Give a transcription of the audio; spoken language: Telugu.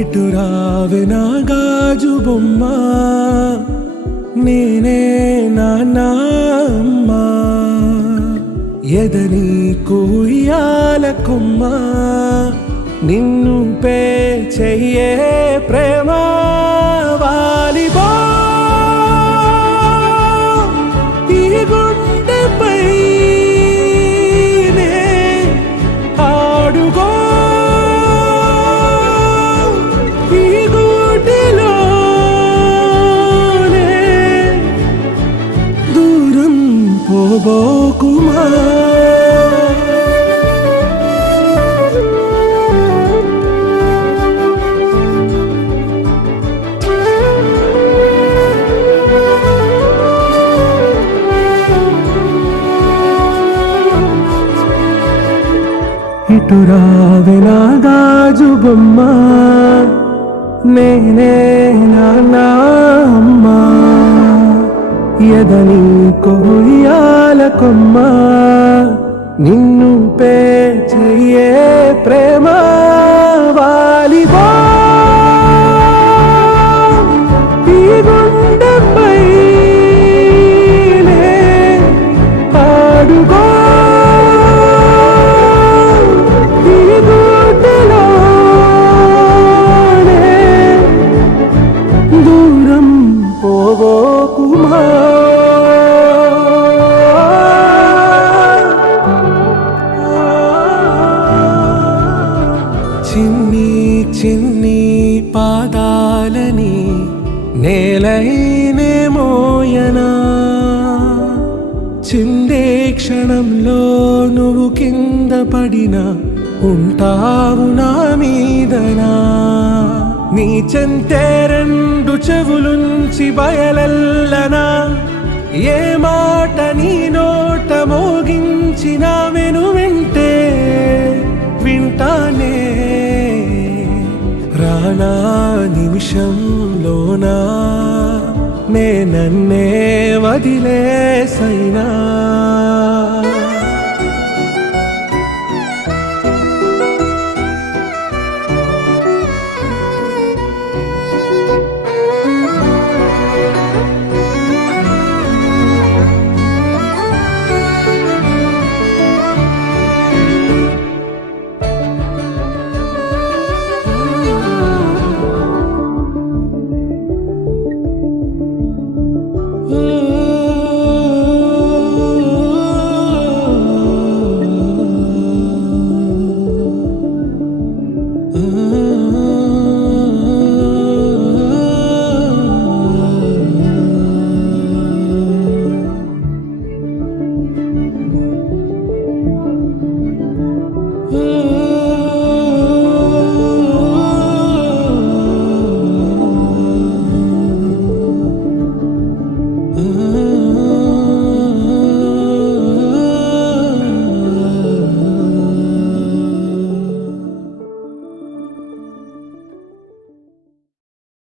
ఇటు రావే నా గాజు బొమ్మ, నేనే నాన్న అమ్మా. ఎదని కూయాల కొమ్మ, నిన్ను పే చెయ్యే ప్రేమ వాలిబో. ఈ గుండెపై నే ఆడుగో, ఈ గూటిలోనే దూరం పోబోకుమా. ఇటు రావే నా గాజు బొమ్మ, నేనే నాన్న అమ్మా. ఎదని కొయ్యాల కొమ్మ, నిన్ను పే చెయ్యే ప్రేమ వాలిబో. ఈ గుండెపై నే ఆడుగో, దూరం పోవోకుమా. చిన్ని చిన్ని పాదాలని నేలైనే మోయనా, చిందే క్షణంలో నువ్వు కింద పడినా ఉంటావు నా మీదనా. నీ చెంతే రెండు చెవులుంచి బయలెల్లనా, ఏ మాట నీ నోట మోగించిన వెను వింటే వింటానే. రానా నిమిషంలోనా నే నన్నే వదిలేసైనా